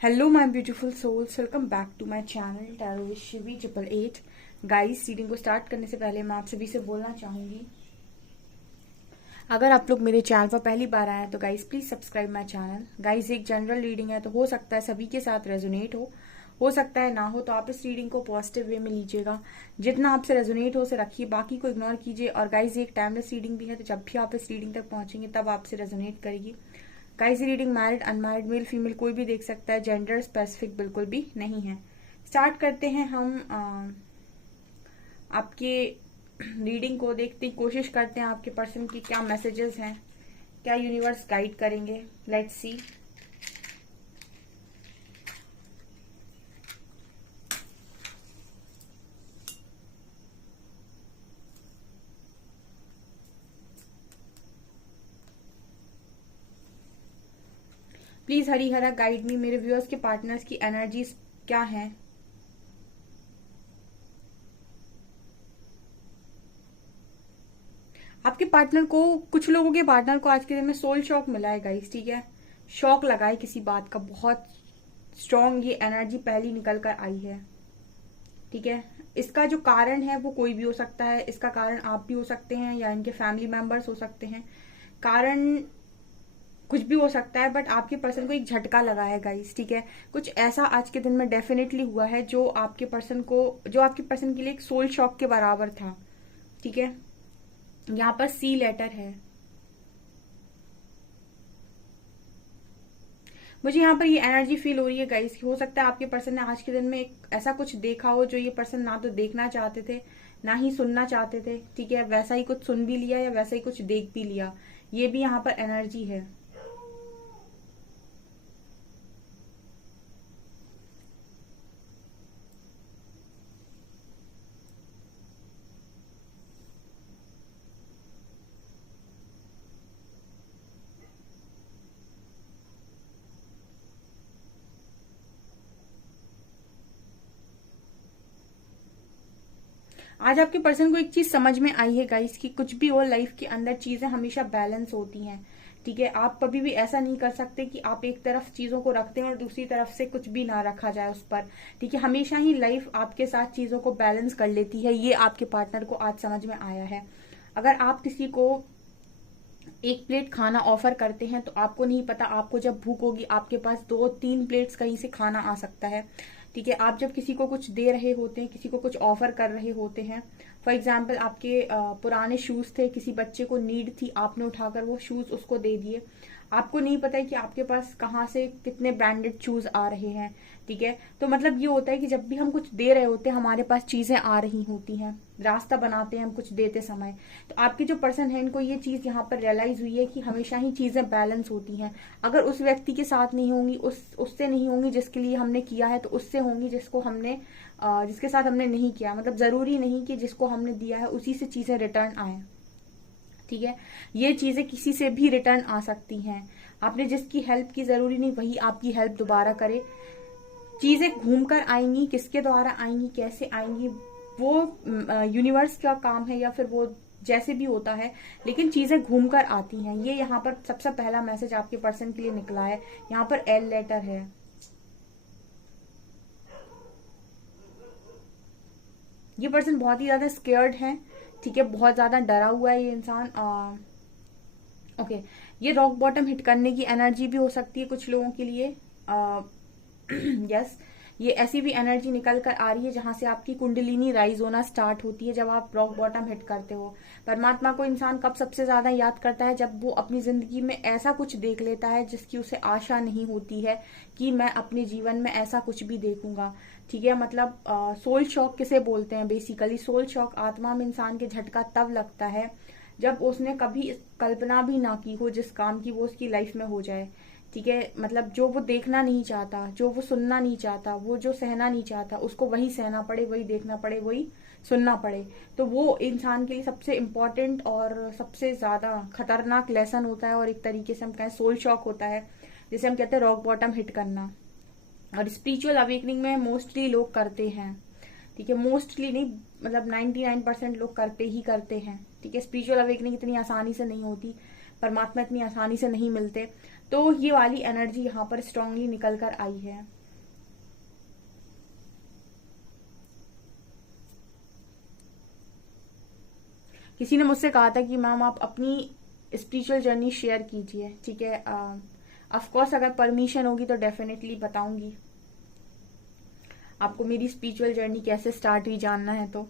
Hello my beautiful souls, welcome back to my channel tarot with Shivi 888। Guys, reading को start करने से पहले मैं आप सभी से बोलना चाहूंगी, अगर आप लोग मेरे चैनल पर पहली बार आए हैं तो guys please subscribe my channel. Guys, एक जनरल रीडिंग है तो हो सकता है सभी के साथ रेजोनेट हो सकता है ना हो, तो आप इस रीडिंग को पॉजिटिव वे में लीजिएगा। जितना आपसे रेजोनेट हो उसे रखिए, बाकी को इग्नोर कीजिए। और गाइस, ये एक टाइमलेस रीडिंग भी है, तो जब भी आप इस रीडिंग तक पहुंचेंगे तब आपसे रेजोनेट करेगी। Guys, reading married unmarried male female कोई भी देख सकता है, जेंडर स्पेसिफिक बिल्कुल भी नहीं है। स्टार्ट करते हैं हम आपके रीडिंग को। देखते कोशिश करते हैं आपके पर्सन की क्या मैसेजेस हैं, क्या यूनिवर्स गाइड करेंगे। Let's see. प्लीज हरी हरा गाइड मी। मेरे व्यूअर्स के पार्टनर्स की एनर्जीज क्या है। आपके पार्टनर को, कुछ लोगों के पार्टनर को आज के दिन में सोल शॉक मिला है गाइस, ठीक है। शॉक लगा है किसी बात का, बहुत स्ट्रॉन्ग ये एनर्जी पहली निकल कर आई है, ठीक है। इसका जो कारण है वो कोई भी हो सकता है। इसका कारण आप भी हो सकते हैं या इनके फैमिली मेंबर्स हो सकते हैं। कारण कुछ भी हो सकता है, बट आपके पर्सन को एक झटका लगा है गाइस, ठीक है। कुछ ऐसा आज के दिन में डेफिनेटली हुआ है जो आपके पर्सन के लिए एक सोल शॉक के बराबर था, ठीक है। यहाँ पर सी लेटर है। मुझे यहाँ पर ये एनर्जी फील हो रही है गाइस, हो सकता है आपके पर्सन ने आज के दिन में एक ऐसा कुछ देखा हो जो ये पर्सन ना तो देखना चाहते थे ना ही सुनना चाहते थे, ठीक है। वैसा ही कुछ सुन भी लिया या वैसा ही कुछ देख भी लिया, ये भी यहाँ पर एनर्जी है। आज आपके पर्सन को एक चीज समझ में आई है गाइस कि कुछ भी हो लाइफ के अंदर चीजें हमेशा बैलेंस होती हैं, ठीक है। आप कभी भी ऐसा नहीं कर सकते कि आप एक तरफ चीजों को रखते हैं और दूसरी तरफ से कुछ भी ना रखा जाए उस पर, ठीक है। हमेशा ही लाइफ आपके साथ चीजों को बैलेंस कर लेती है, ये आपके पार्टनर को आज समझ में आया है। अगर आप किसी को एक प्लेट खाना ऑफर करते हैं तो आपको नहीं पता आपको जब भूख होगी आपके पास 2-3 प्लेट्स कहीं से खाना आ सकता है, ठीक है। आप जब किसी को कुछ दे रहे होते हैं, किसी को कुछ ऑफर कर रहे होते हैं, फॉर एग्जाम्पल आपके पुराने शूज थे, किसी बच्चे को नीड थी, आपने उठाकर वो शूज उसको दे दिए। आपको नहीं पता है कि आपके पास कहाँ से कितने ब्रांडेड शूज आ रहे हैं, ठीक है। तो मतलब ये होता है कि जब भी हम कुछ दे रहे होते हैं हमारे पास चीजें आ रही होती हैं, रास्ता बनाते हैं हम कुछ देते समय। तो आपके जो पर्सन है इनको ये चीज यहाँ पर रियलाइज हुई है कि हमेशा ही चीजें बैलेंस होती हैं। अगर उस व्यक्ति के साथ नहीं होंगी, उससे नहीं होंगी जिसके लिए हमने किया है, तो उससे होंगी जिसके साथ हमने नहीं किया। मतलब जरूरी नहीं कि जिसको हमने दिया है उसी से चीजें रिटर्न आए, ठीक है। ये चीजें किसी से भी रिटर्न आ सकती हैं। आपने जिसकी हेल्प की, जरूरी नहीं वही आपकी हेल्प दोबारा करे। चीजें घूम कर आएंगी, किसके द्वारा आएंगी, कैसे आएंगी, वो यूनिवर्स का काम है या फिर वो जैसे भी होता है, लेकिन चीजें घूम कर आती हैं। ये यहाँ पर सबसे पहला मैसेज आपके पर्सन के लिए निकला है। यहाँ पर एल लेटर है। ये पर्सन बहुत ही ज्यादा स्केयर्ड है, ठीक है। बहुत ज्यादा डरा हुआ है ये इंसान। ओके, ये रॉक बॉटम हिट करने की एनर्जी भी हो सकती है कुछ लोगों के लिए। यस, ये ऐसी भी एनर्जी निकल कर आ रही है जहां से आपकी कुंडलिनी राइज होना स्टार्ट होती है जब आप रॉक बॉटम हिट करते हो। परमात्मा को इंसान कब सबसे ज्यादा याद करता है? जब वो अपनी जिंदगी में ऐसा कुछ देख लेता है जिसकी उसे आशा नहीं होती है कि मैं अपने जीवन में ऐसा कुछ भी देखूंगा, ठीक है। मतलब सोल शॉक किसे बोलते हैं? बेसिकली सोल शॉक आत्मा में इंसान के झटका तब लगता है जब उसने कभी कल्पना भी ना की हो जिस काम की, वो उसकी लाइफ में हो जाए, ठीक है। मतलब जो वो देखना नहीं चाहता, जो वो सुनना नहीं चाहता, वो जो सहना नहीं चाहता, उसको वही सहना पड़े, वही देखना पड़े, वही सुनना पड़े। तो वो इंसान के लिए सबसे इम्पोर्टेंट और सबसे ज्यादा खतरनाक लेसन होता है, और एक तरीके से हम कहें सोल शॉक होता है, जिसे हम कहते हैं रॉक बॉटम हिट करना। और स्पिरिचुअल अवेकनिंग में मोस्टली लोग करते हैं, ठीक है। मोस्टली नहीं, मतलब 99% लोग करते ही करते हैं, ठीक है। स्पिरिचुअल अवेकनिंग इतनी आसानी से नहीं होती, परमात्मा इतनी आसानी से नहीं मिलते। तो ये वाली एनर्जी यहाँ पर स्ट्रांगली निकल कर आई है। किसी ने मुझसे कहा था कि मैम आप अपनी स्पिरिचुअल जर्नी शेयर कीजिए, ठीक है। ऑफ कोर्स अगर परमिशन होगी तो डेफिनेटली बताऊंगी आपको मेरी स्पिरिचुअल जर्नी कैसे स्टार्ट हुई जानना है तो।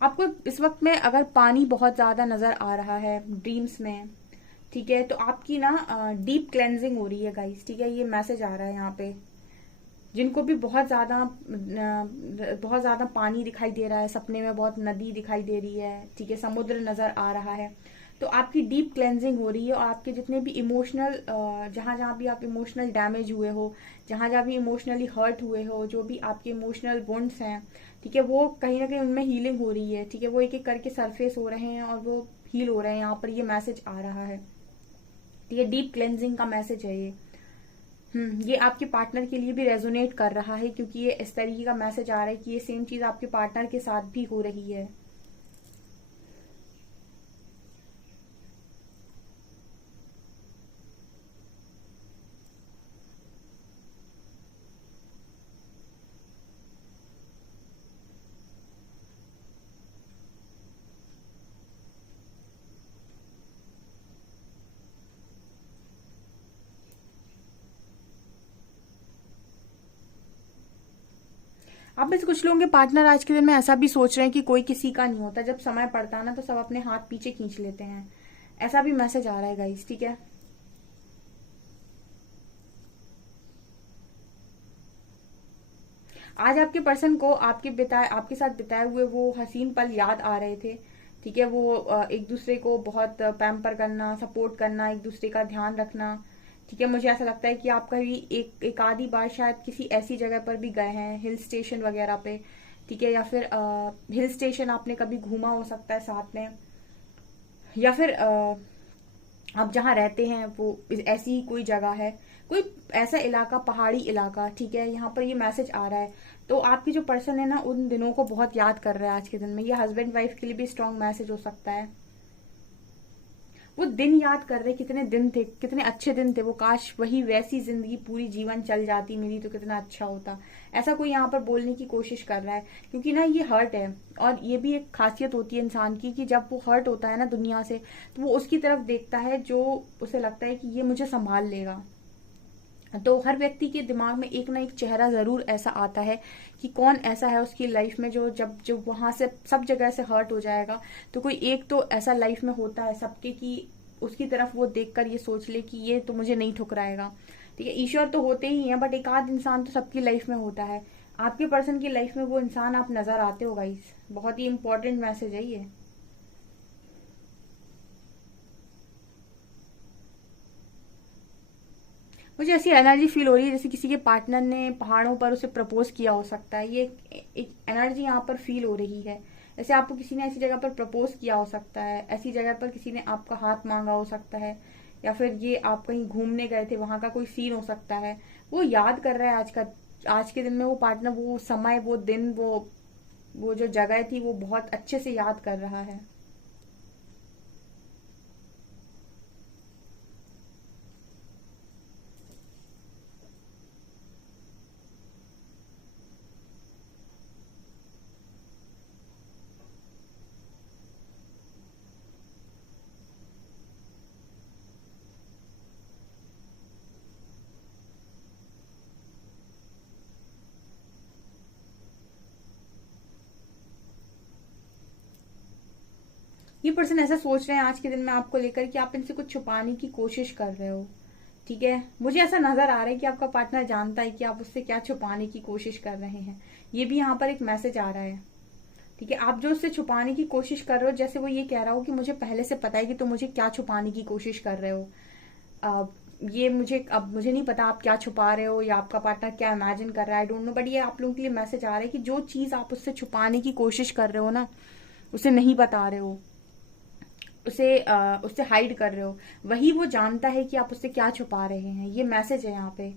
आपको इस वक्त में अगर पानी बहुत ज्यादा नजर आ रहा है ड्रीम्स में, ठीक है, तो आपकी ना डीप क्लेंजिंग हो रही है गाइस, ठीक है। ये मैसेज आ रहा है यहाँ पे, जिनको भी बहुत ज्यादा पानी दिखाई दे रहा है, सपने में बहुत नदी दिखाई दे रही है, ठीक है, समुद्र नजर आ रहा है, तो आपकी डीप क्लेंजिंग हो रही है। और आपके जितने भी इमोशनल, जहां जहां भी आप इमोशनल डैमेज हुए हो, जहां जहां भी इमोशनली हर्ट हुए हो, जो भी आपके इमोशनल वुंड्स हैं, ठीक है, वो कहीं ना कहीं उनमें हीलिंग हो रही है, ठीक है। वो एक एक करके सरफेस हो रहे हैं और वो हील हो रहे हैं। यहाँ पर ये मैसेज आ रहा है, ठीक है, डीप क्लेंजिंग का मैसेज है ये। ये आपके पार्टनर के लिए भी रेजोनेट कर रहा है, क्योंकि ये इस तरीके का मैसेज आ रहा है कि ये सेम चीज आपके पार्टनर के साथ भी हो रही है। आप में से कुछ लोगों के पार्टनर आज के दिन में ऐसा भी सोच रहे हैं कि कोई किसी का नहीं होता, जब समय पड़ता है ना तो सब अपने हाथ पीछे खींच लेते हैं। ऐसा भी मैसेज आ रहा है गाइस, ठीक है। आज आपके पर्सन को आपके साथ बिताए हुए वो हसीन पल याद आ रहे थे, ठीक है। वो एक दूसरे को बहुत पैम्पर करना, सपोर्ट करना, एक दूसरे का ध्यान रखना, ठीक है। मुझे ऐसा लगता है कि आप कभी एक आधी बार शायद किसी ऐसी जगह पर भी गए हैं, हिल स्टेशन वगैरह पे, ठीक है, या फिर हिल स्टेशन आपने कभी घूमा हो सकता है साथ में, या फिर आप जहाँ रहते हैं वो ऐसी ही कोई जगह है, कोई ऐसा इलाका, पहाड़ी इलाका, ठीक है। यहाँ पर ये मैसेज आ रहा है, तो आपकी जो पर्सन है ना उन दिनों को बहुत याद कर रहा है आज के दिन में। ये हस्बैंड वाइफ के लिए भी स्ट्रांग मैसेज हो सकता है। वो दिन याद कर रहे, कितने दिन थे, कितने अच्छे दिन थे वो, काश वही वैसी जिंदगी पूरी जीवन चल जाती मेरी तो कितना अच्छा होता। ऐसा कोई यहाँ पर बोलने की कोशिश कर रहा है, क्योंकि ना ये हर्ट है। और ये भी एक खासियत होती है इंसान की कि जब वो हर्ट होता है ना दुनिया से, तो वो उसकी तरफ देखता है जो उसे लगता है कि ये मुझे संभाल लेगा। तो हर व्यक्ति के दिमाग में एक ना एक चेहरा जरूर ऐसा आता है कि कौन ऐसा है उसकी लाइफ में जो जब वहां से सब जगह से हर्ट हो जाएगा, तो कोई एक तो ऐसा लाइफ में होता है सबके कि उसकी तरफ वो देखकर ये सोच ले कि ये तो मुझे नहीं ठुकराएगा, ठीक है। ईश्वर तो होते ही हैं, बट एक आध इंसान तो सबकी लाइफ में होता है। आपके पर्सन की लाइफ में वो इंसान आप नजर आते हो गाइस। बहुत ही इंपॉर्टेंट मैसेज है ये। मुझे ऐसी एनर्जी फील हो रही है जैसे किसी के पार्टनर ने पहाड़ों पर उसे प्रपोज किया हो सकता है। ये एक एनर्जी यहाँ पर फील हो रही है, जैसे आपको किसी ने ऐसी जगह पर प्रपोज किया हो सकता है, ऐसी जगह पर किसी ने आपका हाथ मांगा हो सकता है, या फिर ये आप कहीं घूमने गए थे वहां का कोई सीन हो सकता है। वो याद कर रहा है आज के दिन में वो पार्टनर, वो समय, वो दिन, वो जो जगह थी वो बहुत अच्छे से याद कर रहा है। ये पर्सन ऐसा सोच रहे हैं आज के दिन में आपको लेकर कि आप इनसे कुछ छुपाने की कोशिश कर रहे हो, ठीक है। मुझे ऐसा नजर आ रहा है कि आपका पार्टनर जानता है कि आप उससे क्या छुपाने की कोशिश कर रहे हैं। ये भी यहाँ पर एक मैसेज आ रहा है, ठीक है। आप जो उससे छुपाने की कोशिश कर रहे हो, जैसे वो ये कह रहा हो कि मुझे पहले से पता है कि तुम मुझे क्या छुपाने की कोशिश कर रहे हो। ये मुझे अब मुझे नहीं पता आप क्या छुपा रहे हो या आपका पार्टनर क्या इमेजिन कर रहा है, आई डोंट नो, बट ये आप लोगों के लिए मैसेज आ रहा है कि जो चीज आप उससे छुपाने की कोशिश कर रहे हो ना, उसे नहीं बता रहे हो, उससे हाइड कर रहे हो, वही वो जानता है कि आप उससे क्या छुपा रहे हैं। ये मैसेज है यहाँ पे।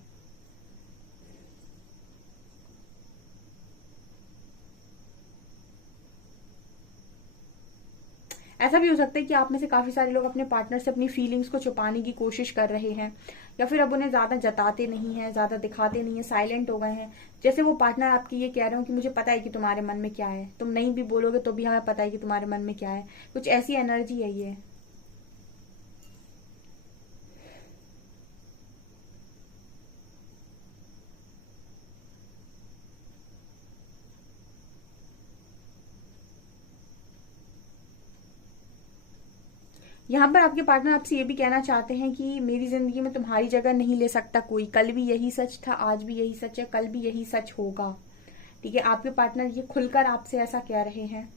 ऐसा भी हो सकता है कि आप में से काफी सारे लोग अपने पार्टनर से अपनी फीलिंग्स को छुपाने की कोशिश कर रहे हैं, या फिर अब उन्हें ज्यादा जताते नहीं है, ज्यादा दिखाते नहीं है, साइलेंट हो गए हैं। जैसे वो पार्टनर आपके ये कह रहे हो कि मुझे पता है कि तुम्हारे मन में क्या है, तुम नहीं भी बोलोगे तो भी हमें पता है कि तुम्हारे मन में क्या है। कुछ ऐसी एनर्जी है ये। यहाँ पर आपके पार्टनर आपसे ये भी कहना चाहते हैं कि मेरी जिंदगी में तुम्हारी जगह नहीं ले सकता कोई। कल भी यही सच था, आज भी यही सच है, कल भी यही सच होगा। ठीक है, आपके पार्टनर ये खुलकर आपसे ऐसा कह रहे हैं।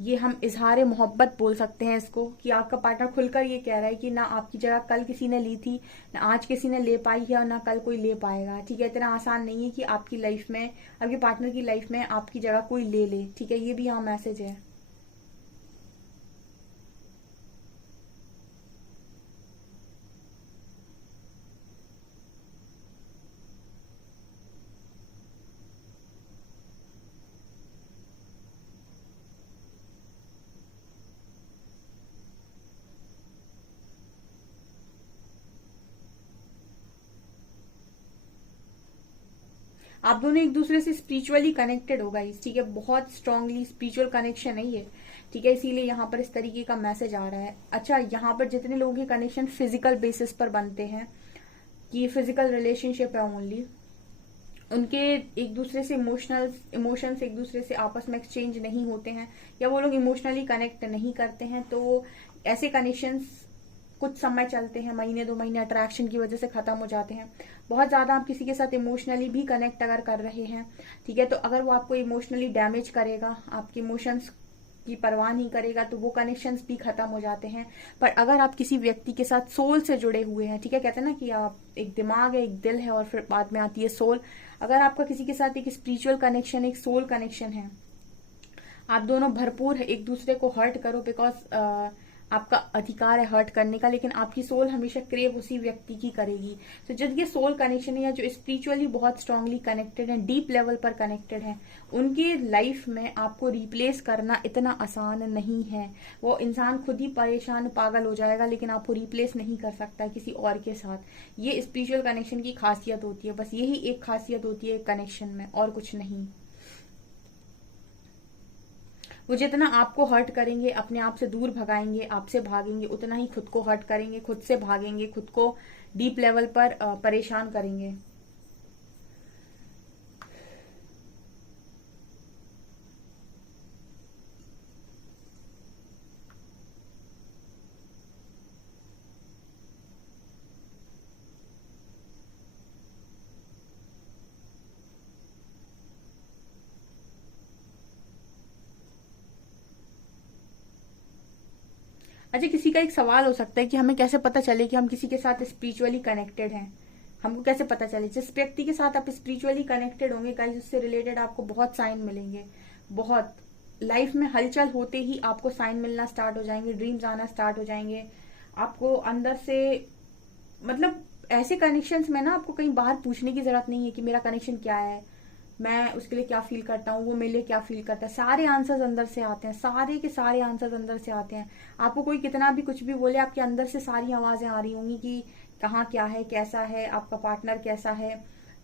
ये हम इजहार मोहब्बत बोल सकते हैं इसको, कि आपका पार्टनर खुलकर ये कह रहा है कि ना आपकी जगह कल किसी ने ली थी, ना आज किसी ने ले पाई है, और ना कल कोई ले पाएगा। ठीक है, इतना आसान नहीं है कि आपकी लाइफ में, आपके पार्टनर की लाइफ में आपकी जगह कोई ले ले। ठीक है, ये भी यहाँ मैसेज है। आप दोनों एक दूसरे से स्पिरिचुअली कनेक्टेड हो गाइस। ठीक है, बहुत स्ट्रांगली स्पिरिचुअल कनेक्शन है ये। ठीक है, इसीलिए यहाँ पर इस तरीके का मैसेज आ रहा है। अच्छा, यहाँ पर जितने लोगों के कनेक्शन फिजिकल बेसिस पर बनते हैं, कि फिजिकल रिलेशनशिप है ओनली, उनके एक दूसरे से इमोशंस एक दूसरे से आपस में एक्सचेंज नहीं होते हैं, या वो लोग इमोशनली कनेक्ट नहीं करते हैं, तो ऐसे कनेक्शंस कुछ समय चलते हैं, महीने 2 महीने अट्रैक्शन की वजह से खत्म हो जाते हैं। बहुत ज्यादा आप किसी के साथ इमोशनली भी कनेक्ट अगर कर रहे हैं, ठीक है, तो अगर वो आपको इमोशनली डैमेज करेगा, आपके इमोशंस की परवाह नहीं करेगा, तो वो कनेक्शंस भी खत्म हो जाते हैं। पर अगर आप किसी व्यक्ति के साथ सोल से जुड़े हुए हैं, ठीक है, कहते हैं ना कि आप एक दिमाग है, एक दिल है, और फिर बाद में आती है सोल। अगर आपका किसी के साथ एक स्पिरिचुअल कनेक्शन, एक सोल कनेक्शन है, आप दोनों भरपूर एक दूसरे को हर्ट करो, बिकॉज आपका अधिकार है हर्ट करने का, लेकिन आपकी सोल हमेशा क्रेव उसी व्यक्ति की करेगी। तो जब ये सोल कनेक्शन है, या जो स्पिरिचुअली बहुत स्ट्रांगली कनेक्टेड है, डीप लेवल पर कनेक्टेड है, उनकी लाइफ में आपको रिप्लेस करना इतना आसान नहीं है। वो इंसान खुद ही परेशान पागल हो जाएगा, लेकिन आपको रिप्लेस नहीं कर सकता किसी और के साथ। ये स्पिरिचुअल कनेक्शन की खासियत होती है, बस यही एक खासियत होती है कनेक्शन में, और कुछ नहीं। वो जितना आपको हर्ट करेंगे, अपने आप से दूर भगाएंगे, आपसे भागेंगे, उतना ही खुद को हर्ट करेंगे, खुद से भागेंगे, खुद को डीप लेवल पर परेशान करेंगे। अच्छा, किसी का एक सवाल हो सकता है कि हमें कैसे पता चले कि हम किसी के साथ स्पिरिचुअली कनेक्टेड हैं। हमको कैसे पता चले? जिस व्यक्ति के साथ आप स्पिरिचुअली कनेक्टेड होंगे गाइस, उससे रिलेटेड आपको बहुत साइन मिलेंगे। बहुत लाइफ में हलचल होते ही आपको साइन मिलना स्टार्ट हो जाएंगे, ड्रीम्स आना स्टार्ट हो जाएंगे। आपको अंदर से, मतलब ऐसे कनेक्शंस में ना आपको कहीं बाहर पूछने की जरूरत नहीं है कि मेरा कनेक्शन क्या है, मैं उसके लिए क्या फील करता हूँ, वो मेरे लिए क्या फील करता है। सारे आंसर्स अंदर से आते हैं, सारे के सारे आंसर्स अंदर से आते हैं। आपको कोई कितना भी कुछ भी बोले, आपके अंदर से सारी आवाजें आ रही होंगी कि कहाँ क्या है, कैसा है, आपका पार्टनर कैसा है,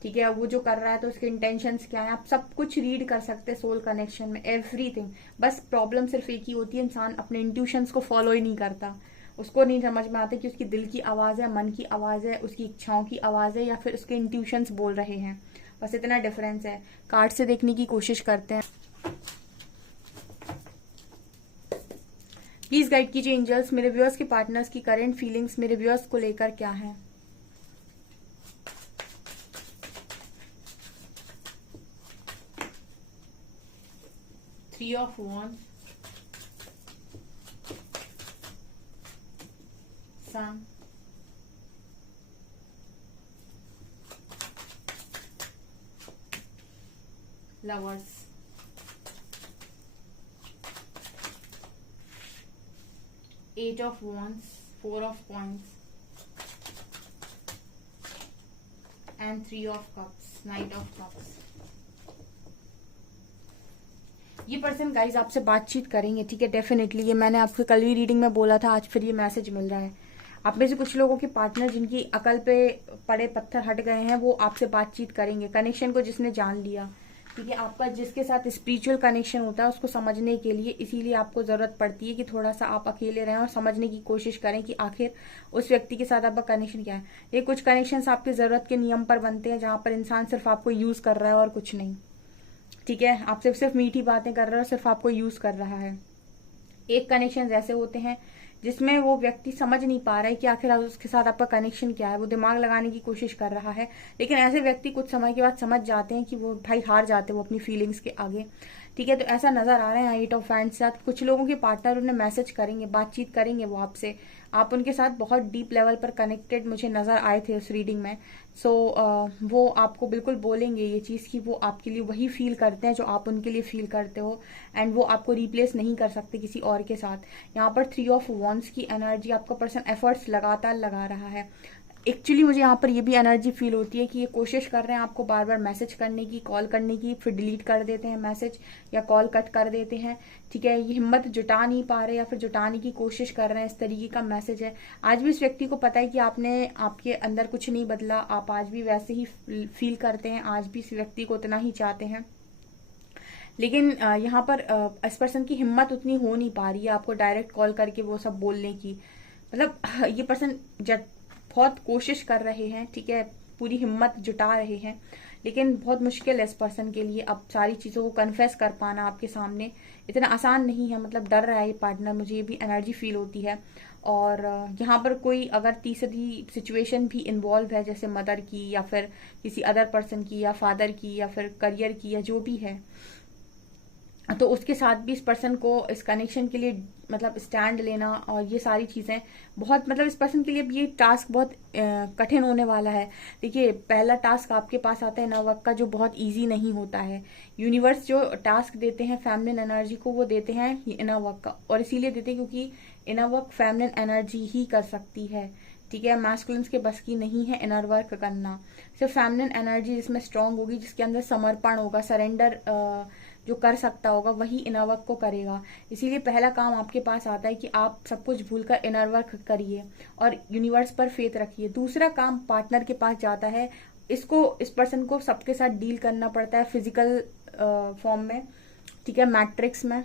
ठीक है, वो जो कर रहा है तो उसके इंटेंशंस क्या है। आप सब कुछ रीड कर सकते हैं सोल कनेक्शन में, एवरीथिंग। बस प्रॉब्लम सिर्फ एक ही होती है, इंसान अपने इंट्यूशंस को फॉलो ही नहीं करता। उसको नहीं समझ में आता कि उसकी दिल की आवाज है, मन की आवाज है, उसकी इच्छाओं की आवाज है, या फिर उसके इंट्यूशंस बोल रहे हैं। बस इतना डिफरेंस है। कार्ड से देखने की कोशिश करते हैं। प्लीज गाइड कीजिए एंजल्स, मेरे व्यूअर्स के पार्टनर्स की करंट फीलिंग्स मेरे व्यूअर्स को लेकर क्या है। Three of wands, sun, lovers, eight of wands, four of coins, and three of cups, knight of cups. ये पर्सन गाइज आपसे बातचीत करेंगे, ठीक है, डेफिनेटली। ये मैंने आपको कल भी रीडिंग में बोला था, आज फिर ये मैसेज मिल रहा है। आप में से कुछ लोगों के पार्टनर जिनकी अकल पे पड़े पत्थर हट गए हैं, वो आपसे बातचीत करेंगे। कनेक्शन को जिसने जान लिया, ठीक है, आपका जिसके साथ स्पिरिचुअल कनेक्शन होता है उसको समझने के लिए, इसीलिए आपको जरूरत पड़ती है कि थोड़ा सा आप अकेले रहें और समझने की कोशिश करें कि आखिर उस व्यक्ति के साथ आपका कनेक्शन क्या है। ये कुछ कनेक्शंस आपकी जरूरत के नियम पर बनते हैं, जहां पर इंसान सिर्फ आपको यूज कर रहा है और कुछ नहीं, ठीक है। आप सिर्फ मीठी बातें कर रहे हो, सिर्फ आपको यूज कर रहा है। एक कनेक्शन ऐसे होते हैं जिसमें वो व्यक्ति समझ नहीं पा रहा है कि आखिर उसके साथ आपका कनेक्शन क्या है, वो दिमाग लगाने की कोशिश कर रहा है, लेकिन ऐसे व्यक्ति कुछ समय के बाद समझ जाते हैं कि वो भाई हार जाते हैं वो अपनी फीलिंग्स के आगे, ठीक है। तो ऐसा नजर आ रहा है 8 ऑफ हैंड्स के साथ। कुछ लोगों के पार्टनर उन्हें मैसेज करेंगे, बातचीत करेंगे वो आपसे, आप उनके साथ बहुत डीप लेवल पर कनेक्टेड मुझे नजर आए थे उस रीडिंग में। सो वो आपको बिल्कुल बोलेंगे ये चीज कि वो आपके लिए वही फील करते हैं जो आप उनके लिए फील करते हो, एंड वो आपको रिप्लेस नहीं कर सकते किसी और के साथ। यहाँ पर 3 ऑफ वॉन्ड्स की एनर्जी, आपका पर्सन एफर्ट्स लगातार लगा रहा है। एक्चुअली मुझे यहाँ पर ये भी एनर्जी फील होती है कि ये कोशिश कर रहे हैं आपको बार बार मैसेज करने की, कॉल करने की, फिर डिलीट कर देते हैं मैसेज या कॉल कट कर देते हैं, ठीक है। ये हिम्मत जुटा नहीं पा रहे या फिर जुटाने की कोशिश कर रहे हैं, इस तरीके का मैसेज है। आज भी इस व्यक्ति को पता है कि आपके अंदर कुछ नहीं बदला, आप आज भी वैसे ही फील करते हैं, आज भी इस व्यक्ति को उतना ही चाहते हैं, लेकिन यहाँ पर इस पर्सन की हिम्मत उतनी हो नहीं पा रही है आपको डायरेक्ट कॉल करके वो सब बोलने की। मतलब ये पर्सन बहुत कोशिश कर रहे हैं, ठीक है, पूरी हिम्मत जुटा रहे हैं, लेकिन बहुत मुश्किल है इस पर्सन के लिए अब सारी चीजों को कन्फेस कर पाना आपके सामने, इतना आसान नहीं है। मतलब डर रहा है ये पार्टनर, मुझे ये भी एनर्जी फील होती है। और यहाँ पर कोई अगर तीसरी सिचुएशन भी इन्वॉल्व है, जैसे मदर की या फिर किसी अदर पर्सन की या फादर की या फिर करियर की या जो भी है, तो उसके साथ भी इस पर्सन को इस कनेक्शन के लिए मतलब स्टैंड लेना और ये सारी चीजें बहुत, मतलब इस पर्सन के लिए भी ये टास्क बहुत कठिन होने वाला है। देखिए, पहला टास्क आपके पास आता है इनर वर्क का, जो बहुत इजी नहीं होता है। यूनिवर्स जो टास्क देते हैं फेमिनिन एनर्जी को, वो देते हैं इनर वर्क का, और इसीलिए देते हैं क्योंकि इनर वर्क फेमिनिन एनर्जी ही कर सकती है, ठीक है। मैस्कुलिन्स के बस की नहीं है इनर वर्क करना। सिर्फ फेमिनिन एनर्जी जिसमें स्ट्रांग होगी, जिसके अंदर समर्पण होगा, सरेंडर जो कर सकता होगा, वही इनर वर्क को करेगा। इसीलिए पहला काम आपके पास आता है कि आप सब कुछ भूलकर इनर वर्क करिए और यूनिवर्स पर फेथ रखिए। दूसरा काम पार्टनर के पास जाता है, इस पर्सन को सबके साथ डील करना पड़ता है फिजिकल फॉर्म में, ठीक है, मैट्रिक्स में।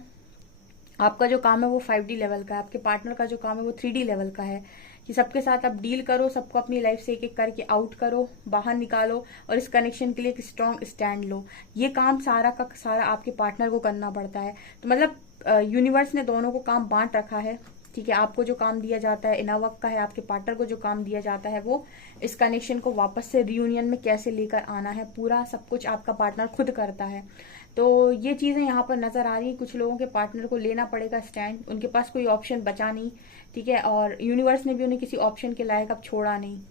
आपका जो काम है वो 5D लेवल का है, आपके पार्टनर का जो काम है वो 3D लेवल का है, कि सबके साथ आप डील करो, सबको अपनी लाइफ से एक एक करके आउट करो, बाहर निकालो और इस कनेक्शन के लिए एक स्ट्रॉन्ग स्टैंड लो। ये काम सारा का सारा आपके पार्टनर को करना पड़ता है। तो मतलब यूनिवर्स ने दोनों को काम बांट रखा है, ठीक है। आपको जो काम दिया जाता है इनर वर्क का है, आपके पार्टनर को जो काम दिया जाता है वो इस कनेक्शन को वापस से रियूनियन में कैसे लेकर आना है, पूरा सब कुछ आपका पार्टनर खुद करता है। तो ये चीजें यहाँ पर नजर आ रही है। कुछ लोगों के पार्टनर को लेना पड़ेगा स्टैंड, उनके पास कोई ऑप्शन बचा नहीं, ठीक है, और यूनिवर्स ने भी उन्हें किसी ऑप्शन के लायक अब छोड़ा नहीं।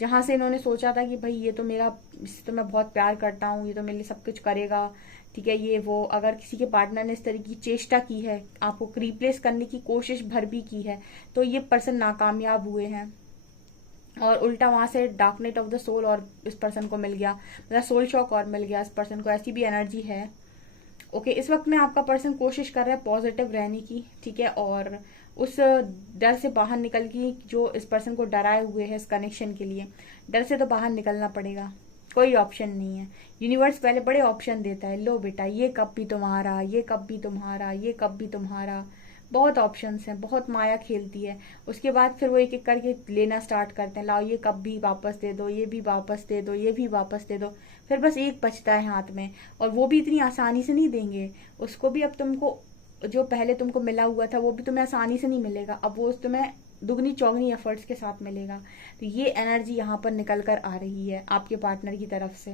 जहां से इन्होंने सोचा था कि भाई ये तो मेरा, इससे तो मैं बहुत प्यार करता हूँ, ये तो मेरे लिए सब कुछ करेगा, ठीक है, ये वो, अगर किसी के पार्टनर ने इस तरह की चेष्टा की है, आपको रिप्लेस करने की कोशिश भर भी की है, तो ये पर्सन नाकामयाब हुए हैं। और उल्टा वहां से dark knight of the soul और इस पर्सन को मिल गया, मतलब सोल शॉक और मिल गया इस पर्सन को, ऐसी भी एनर्जी है। ओके, इस वक्त में आपका पर्सन कोशिश कर रहा है पॉजिटिव रहने की, ठीक है, और उस डर से बाहर निकल की जो इस पर्सन को डराए हुए है इस कनेक्शन के लिए। डर से तो बाहर निकलना पड़ेगा, कोई ऑप्शन नहीं है। यूनिवर्स पहले बड़े ऑप्शन देता है, लो बेटा ये कब भी तुम्हारा, ये कब भी तुम्हारा, ये कब भी तुम्हारा, बहुत ऑप्शंस हैं, बहुत माया खेलती है। उसके बाद फिर वो एक एक करके लेना स्टार्ट करते हैं, लाओ ये कब भी वापस दे दो, ये भी वापस दे दो, ये भी वापस दे दो, फिर बस एक बचता है हाथ में, और वो भी इतनी आसानी से नहीं देंगे। उसको भी अब तुमको जो पहले तुमको मिला हुआ था वो भी तुम्हें आसानी से नहीं मिलेगा, अब वो तुम्हें दुगनी चौगनी एफर्ट्स के साथ मिलेगा। तो ये एनर्जी यहाँ पर निकल कर आ रही है आपके पार्टनर की तरफ से।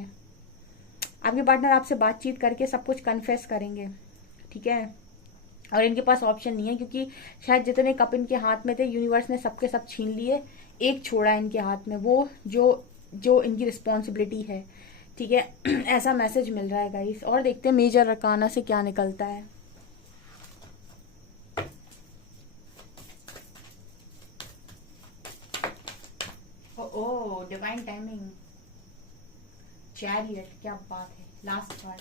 आपके पार्टनर आपसे बातचीत करके सब कुछ कन्फेस करेंगे, ठीक है, और इनके पास ऑप्शन नहीं है, क्योंकि शायद जितने कप इनके हाथ में थे यूनिवर्स ने सबके सब छीन लिए, एक छोड़ा इनके हाथ में, वो जो इनकी रिस्पॉन्सिबिलिटी है, ठीक है। ऐसा मैसेज मिल रहा है गाइस। और देखते हैं मेजर अरकाना से क्या निकलता है। ओह, डिवाइन टाइमिंग, चैरियट, क्या बात है, लास्ट कार्ड।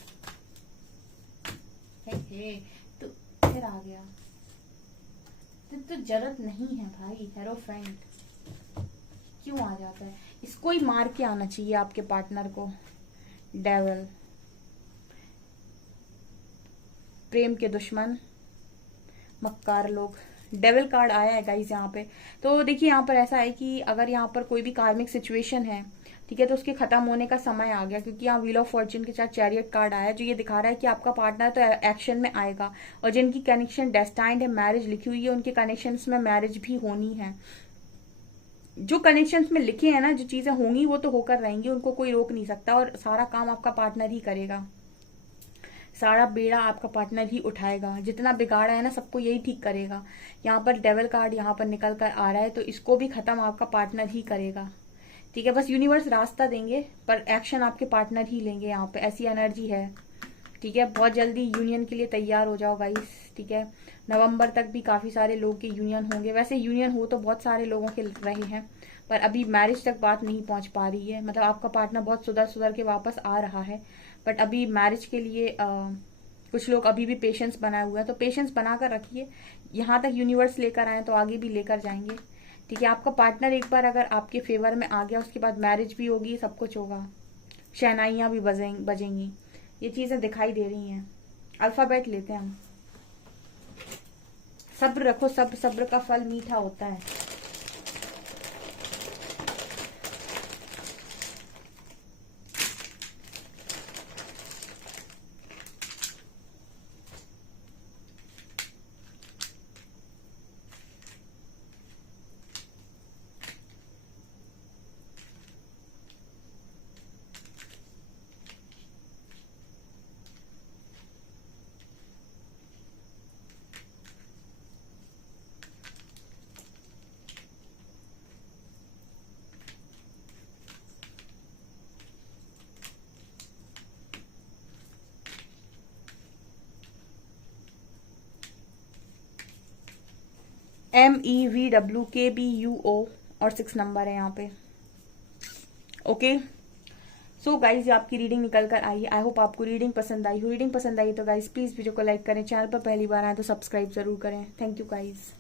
हे तो फिर आ गया। तो जरूरत नहीं है भाई, हेरोफेंट क्यों आ जाता है? इसको ही मार के आना चाहिए आपके पार्टनर को। डेविल, प्रेम के दुश्मन, मक्कार लोग। डेविल कार्ड आया है गाइस यहाँ पे। तो देखिए यहाँ पर ऐसा है कि अगर यहाँ पर कोई भी कार्मिक सिचुएशन है, ठीक है, तो उसके खत्म होने का समय आ गया, क्योंकि यहाँ व्हील ऑफ फॉर्च्यून के साथ चैरियट कार्ड आया है, जो ये दिखा रहा है कि आपका पार्टनर तो एक्शन में आएगा, और जिनकी कनेक्शन डेस्टाइंड है, मैरिज लिखी हुई है, उनके कनेक्शंस में मैरिज भी होनी है। जो कनेक्शंस में लिखे हैं ना, जो चीजें होंगी वो तो होकर रहेंगी, उनको कोई रोक नहीं सकता, और सारा काम आपका पार्टनर ही करेगा, सारा बेड़ा आपका पार्टनर ही उठाएगा, जितना बिगाड़ा है ना सबको यही ठीक करेगा। यहाँ पर डेविल कार्ड यहाँ पर निकल कर आ रहा है, तो इसको भी खत्म आपका पार्टनर ही करेगा, ठीक है। बस यूनिवर्स रास्ता देंगे, पर एक्शन आपके पार्टनर ही लेंगे, यहाँ पे ऐसी एनर्जी है, ठीक है। बहुत जल्दी यूनियन के लिए तैयार हो जाओ गाइस, ठीक है। नवंबर तक भी काफी सारे लोग के यूनियन होंगे। वैसे यूनियन हो तो बहुत सारे लोगों के रहे हैं, पर अभी मैरिज तक बात नहीं पहुंच पा रही है। मतलब आपका पार्टनर बहुत सुधर सुधर के वापस आ रहा है, बट अभी मैरिज के लिए कुछ लोग अभी भी पेशेंस बनाए हुए हैं, तो पेशेंस बनाकर रखिए। यहाँ तक यूनिवर्स लेकर आए तो आगे भी लेकर जाएंगे, ठीक है। आपका पार्टनर एक बार अगर आपके फेवर में आ गया, उसके बाद मैरिज भी होगी, सब कुछ होगा, शहनाइयाँ भी बजेंगी, ये चीजें दिखाई दे रही हैं। अल्फाबेट लेते हैं हम। सब्र रखो, सब्र का फल मीठा होता है। MEVWKBUO और 6 नंबर है यहाँ पे। ओके, सो गाइज आपकी रीडिंग निकल कर आई है। आई होप आपको रीडिंग पसंद आई हो। रीडिंग पसंद आई तो गाइज प्लीज वीडियो को लाइक करें, चैनल पर पहली बार आए तो सब्सक्राइब जरूर करें। Thank you guys.